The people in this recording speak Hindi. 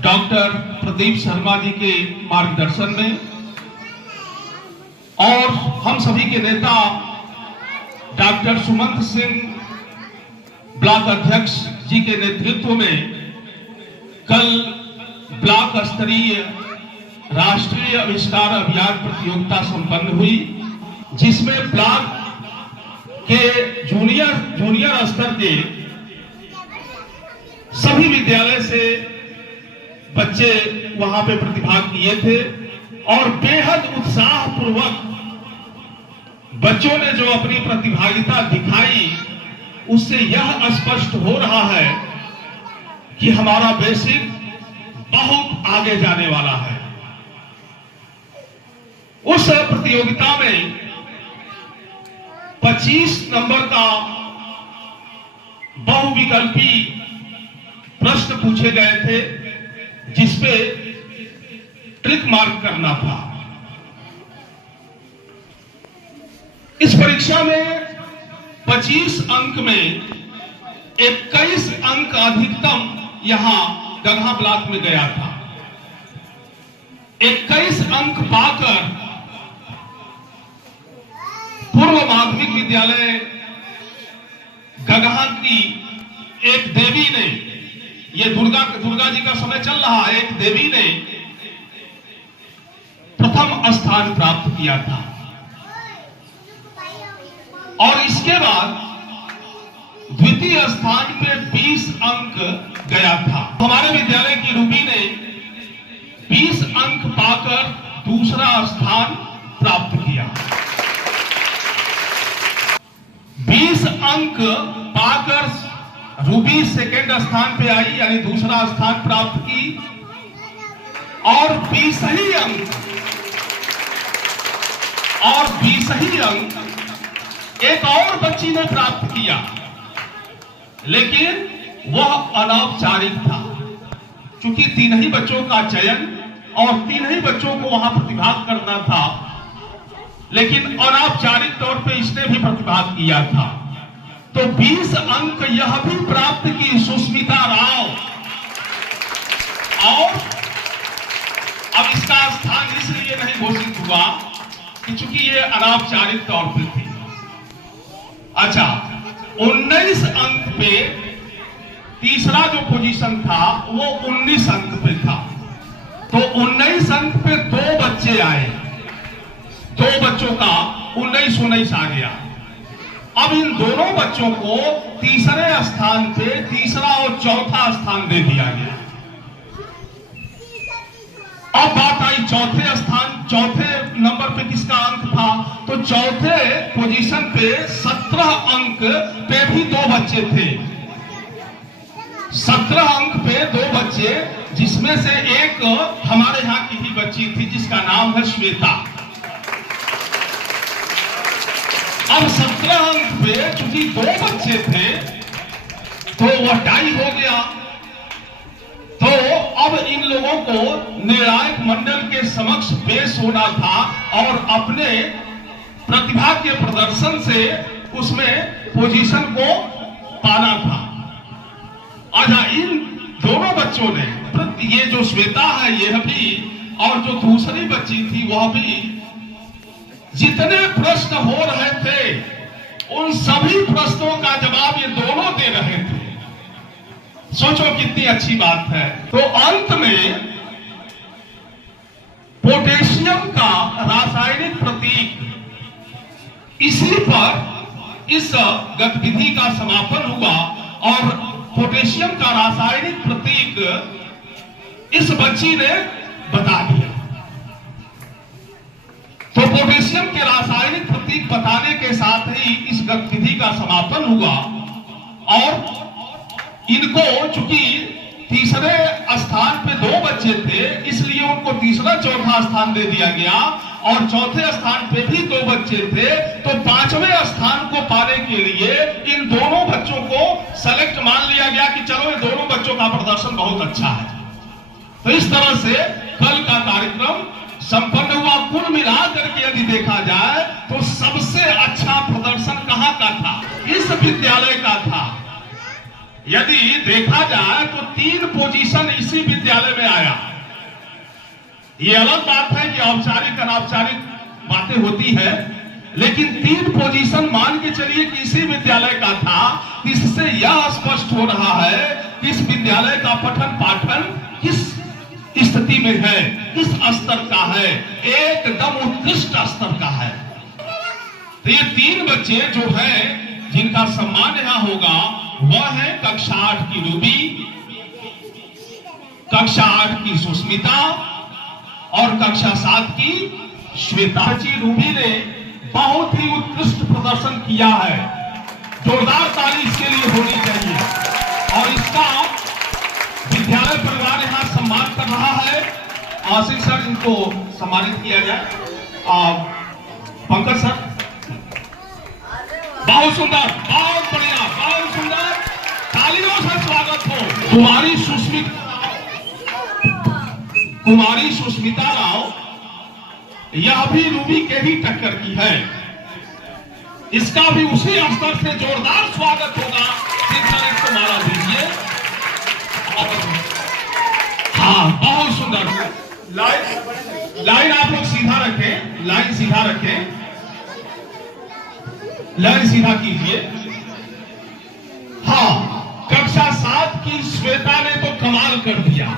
डॉक्टर प्रदीप शर्मा जी के मार्गदर्शन में और हम सभी के नेता डॉक्टर सुमंत सिंह ब्लॉक अध्यक्ष जी के नेतृत्व में कल ब्लॉक स्तरीय राष्ट्रीय आविष्कार अभियान प्रतियोगिता संपन्न हुई, जिसमें ब्लॉक के जूनियर स्तर के सभी विद्यालय से बच्चे वहां पे प्रतिभाग किए थे और बेहद उत्साहपूर्वक बच्चों ने जो अपनी प्रतिभागिता दिखाई, उससे यह स्पष्ट हो रहा है कि हमारा बेसिक बहुत आगे जाने वाला है। उस प्रतियोगिता में 25 नंबर का बहुविकल्पी प्रश्न पूछे गए थे, जिसपे ट्रिक मार्क करना था। इस परीक्षा में 25 अंक में 21 अंक अधिकतम यहां गंगा ब्लॉक में गया था। 21 अंक पाकर पूर्व माध्यमिक विद्यालय गगहा की एक देवी ने, ये दुर्गा जी का समय चल रहा है, एक देवी ने प्रथम स्थान प्राप्त किया था और इसके बाद द्वितीय स्थान पे 20 अंक गया था। हमारे विद्यालय की रूबी ने 20 अंक पाकर दूसरा स्थान प्राप्त किया। 20 अंक पाकर रूबी सेकेंड स्थान पे आई, यानी दूसरा स्थान प्राप्त की, और 20 ही अंक एक और बच्ची ने प्राप्त किया, लेकिन वह अनौपचारिक था। चूंकि 3 ही बच्चों का चयन और 3 ही बच्चों को वहां प्रतिभाग करना था, लेकिन अनौपचारिक तौर पे इसने भी प्रतिभाग किया था। तो 20 अंक यह भी प्राप्त की सुष्मिता राव, और अब इसका स्थान इसलिए नहीं घोषित हुआ कि चूंकि ये अनौपचारिक तौर पे थी। अच्छा, 19 अंक पे तीसरा जो पोजीशन था वो 19 अंक पे था। तो 19 अंक पे 2 बच्चे आए, 2 बच्चों का 19 आ गया। अब इन दोनों बच्चों को तीसरे स्थान पे तीसरा और चौथा स्थान दे दिया गया। अब बात आई चौथे नंबर पे किसका अंक था, तो चौथे पोजीशन पे 17 अंक पे भी 2 बच्चे थे। 17 अंक पे 2 बच्चे, जिसमें से एक हमारे यहाँ की ही बच्ची थी जिसका नाम है श्वेता। अब 17 अंक पे चूंकि 2 बच्चे थे तो वह टाई हो गया। तो अब इन लोगों को निर्णायक मंडल के समक्ष पेश होना था और अपने प्रतिभा के प्रदर्शन से उसमें पोजीशन को पाना था। अच्छा, इन दोनों बच्चों ने, ये जो श्वेता है यह भी और जो दूसरी बच्ची थी वह भी, जितने प्रश्न हो रहे थे उन सभी प्रश्नों का जवाब ये दोनों दे रहे थे। सोचो कितनी अच्छी बात है। तो अंत में पोटेशियम का रासायनिक प्रतीक, इसी पर इस गतिविधि का समापन हुआ और पोटेशियम का रासायनिक प्रतीक इस बच्ची ने बता दिया। तो पोटेशियम के रासायनिक प्रतीक बताने के साथ ही इस गतिविधि का समापन हुआ और इनको, चूंकि तीसरे स्थान पे 2 बच्चे थे, इसलिए उनको तीसरा चौथा स्थान दे दिया गया और चौथे स्थान पे भी 2 बच्चे थे। तो 5वें स्थान को पाने के लिए इन दोनों बच्चों को सेलेक्ट मान लिया गया कि चलो ये दोनों बच्चों का प्रदर्शन बहुत अच्छा है। तो इस तरह से कल का कार्यक्रम संपन्न हुआ। कुल मिलाकर के यदि देखा जाए तो सबसे अच्छा प्रदर्शन कहां का था? इस विद्यालय का था। यदि देखा जाए तो 3 पोजीशन इसी विद्यालय में आया। ये अलग बात है कि औपचारिक अनौपचारिक बातें होती है, लेकिन 3 पोजीशन मान के चलिए कि इसी विद्यालय का था। इससे यह स्पष्ट हो रहा है कि इस विद्यालय का पठन पाठन किस स्थिति में है, किस स्तर का है, एकदम उत्कृष्ट स्तर का है। तो ये 3 बच्चे जो हैं जिनका सम्मान यहाँ होगा वह है कक्षा 8 की रूबी, कक्षा 8 की सुष्मिता और कक्षा 7 की श्वेता। बच्ची रूबी ने बहुत ही उत्कृष्ट प्रदर्शन किया है, जोरदार ताली इसके लिए होनी चाहिए। और इसका विद्यालय परिवार यहाँ सम्मान कर रहा है। आशीष सर, इनको सम्मानित किया जाए। पंकज सर, बहुत सुंदर, बहुत बढ़िया, बहुत सुंदर, तालियों से स्वागत हो। कुमारी सुष्मिता राव, यह भी रूबी के ही टक्कर की है। इसका भी उसी स्तर से जोरदार स्वागत होगा। इसको माला दीजिए। हाँ, बहुत सुंदर। लाइन आप लोग सीधा रखें, लाइन सीधा रखें, लाइन सीधा कीजिए। हाँ, कक्षा 7 की श्वेता ने तो कमाल कर दिया।